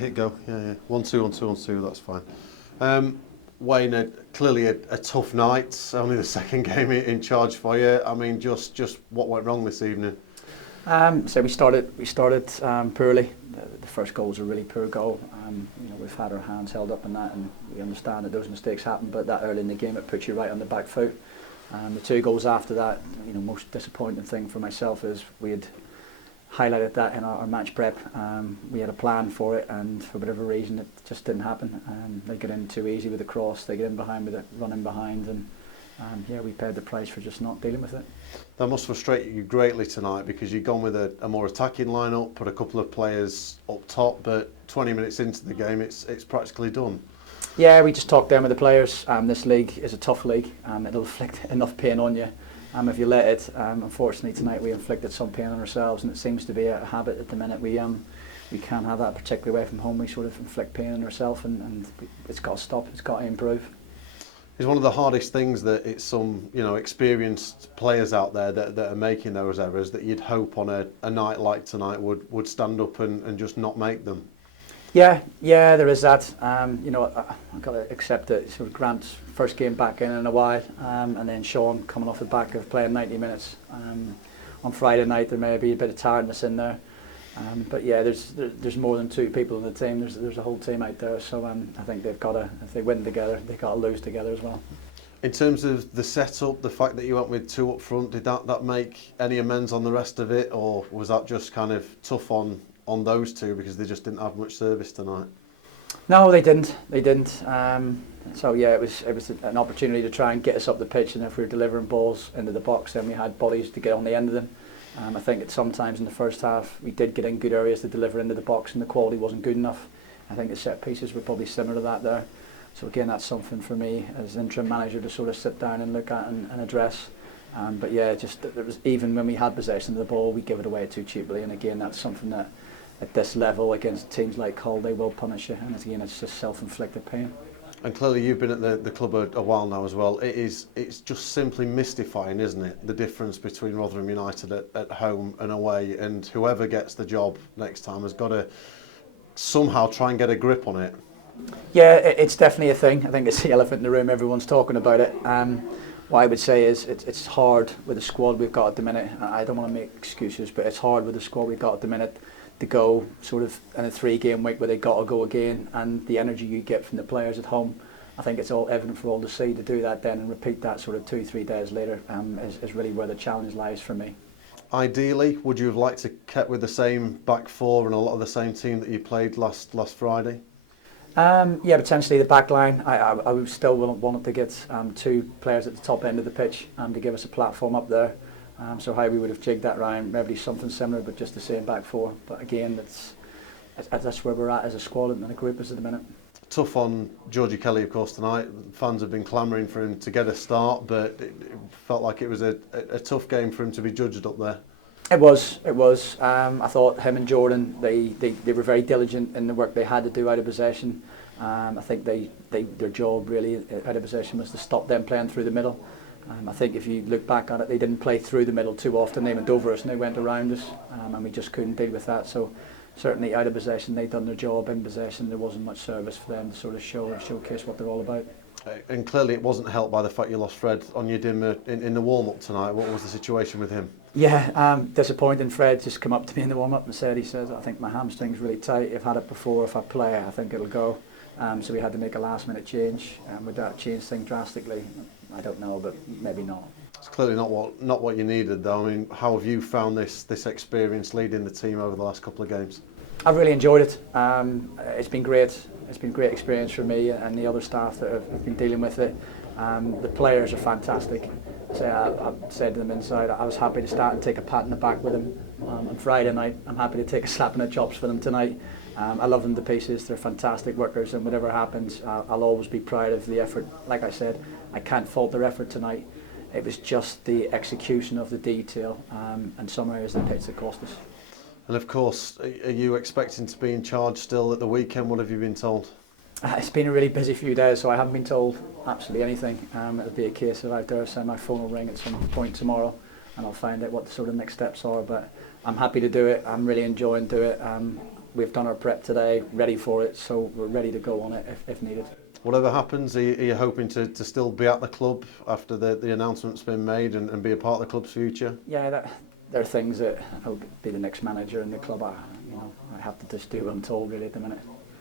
hit go. Yeah. 1-2, 1-2, 1-2. That's fine. Wayne, clearly a tough night. Only the second game in charge for you. I mean, just what went wrong this evening? So we started poorly. The first goal was a really poor goal. We've had our hands held up in that, and we understand that those mistakes happen. But that early in the game, it puts you right on the back foot. The two goals after that, most disappointing thing for myself is we had highlighted that in our match prep. We had a plan for it, and for whatever reason, it just didn't happen. They get in too easy with the cross. They get in behind with it, running behind, and we paid the price for just not dealing with it. That must frustrate you greatly tonight, because you've gone with a more attacking lineup, put a couple of players up top, but 20 minutes into the game, it's practically done. Yeah, we just talked down with the players. This league is a tough league. It'll inflict enough pain on you if you let it. Unfortunately, tonight we inflicted some pain on ourselves, and it seems to be a habit at the minute. We can't have that, particularly away from home. We sort of inflict pain on ourselves, and it's got to stop. It's got to improve. It's one of the hardest things that it's some experienced players out there that are making those errors that you'd hope on a night like tonight would stand up and just not make them. Yeah, there is that. I've got to accept that sort of Grant's first game back in a while, and then Sean coming off the back of playing 90 minutes. On Friday night there may be a bit of tiredness in there, but yeah, there's more than two people in the team. There's a whole team out there, so I think they've got to, if they win together, they've got to lose together as well. In terms of the setup, the fact that you went with two up front, did that make any amends on the rest of it, or was that just kind of tough on those two because they just didn't have much service tonight? No, they didn't. So yeah, it was an opportunity to try and get us up the pitch, and if we were delivering balls into the box, then we had bodies to get on the end of them. I think that sometimes in the first half we did get in good areas to deliver into the box, and the quality wasn't good enough. I think the set pieces were probably similar to that there. So again, that's something for me as interim manager to sort of sit down and look at and address. But yeah, there was, even when we had possession of the ball, we give it away too cheaply, and again, that's something that at this level against teams like Hull, they will punish you, and again, it's just self-inflicted pain. And clearly you've been at the club a while now as well. It's just simply mystifying, isn't it, the difference between Rotherham United at home and away, and whoever gets the job next time has got to somehow try and get a grip on it. Yeah, it's definitely a thing. I think it's the elephant in the room, everyone's talking about it. What I would say is it's hard with the squad we've got at the minute. I don't want to make excuses, but it's hard with the squad we've got at the minute to go sort of in a 3-game week where they got to go again, and the energy you get from the players at home. I think it's all evident for all to see. To do that then and repeat that sort of 2-3 days later is really where the challenge lies for me. Ideally, would you have liked to kept with the same back four and a lot of the same team that you played last Friday? Yeah, potentially the back line. I would still want to get two players at the top end of the pitch to give us a platform up there. So how we would have jigged that round, maybe something similar, but just the same back four. But again, that's where we're at as a squad and a group at the minute. Tough on Georgie Kelly, of course, tonight. Fans have been clamouring for him to get a start, but it felt like it was a tough game for him to be judged up there. It was. I thought him and Jordan, they were very diligent in the work they had to do out of possession. I think their job really out of possession was to stop them playing through the middle. I think if you look back at it, they didn't play through the middle too often. They went over us and they went around us, and we just couldn't deal with that. So certainly out of possession, they'd done their job. In possession, there wasn't much service for them to sort of showcase what they're all about. And clearly it wasn't helped by the fact you lost Fred on your dimmer in the warm-up tonight. What was the situation with him? Yeah, disappointing. Fred just come up to me in the warm-up and he says, I think my hamstring's really tight. I've had it before. If I play, I think it'll go. So we had to make a last-minute change. Would that change things drastically? I don't know, but maybe not. It's clearly not what you needed, though. I mean, how have you found this experience leading the team over the last couple of games? I've really enjoyed it. It's been great. It's been a great experience for me and the other staff that have been dealing with it. The players are fantastic. So I said to them inside, I was happy to start and take a pat in the back with them on Friday night. I'm happy to take a slap in the chops for them tonight. I love them to pieces. They're fantastic workers, and whatever happens, I'll always be proud of the effort. Like I said, I can't fault their effort tonight. It was just the execution of the detail and some areas of the pitch that cost us. And of course, are you expecting to be in charge still at the weekend? What have you been told? It's been a really busy few days, so I haven't been told absolutely anything. It'll be a case of out there, so my phone will ring at some point tomorrow, and I'll find out what the sort of next steps are. But I'm happy to do it. I'm really enjoying doing it. we've done our prep today, ready for it, so we're ready to go on it if needed. Whatever happens, are you hoping to still be at the club after the announcement's been made and be a part of the club's future? Yeah, there are things that I'll be the next manager in the club. I have to just do what I'm told really at the minute.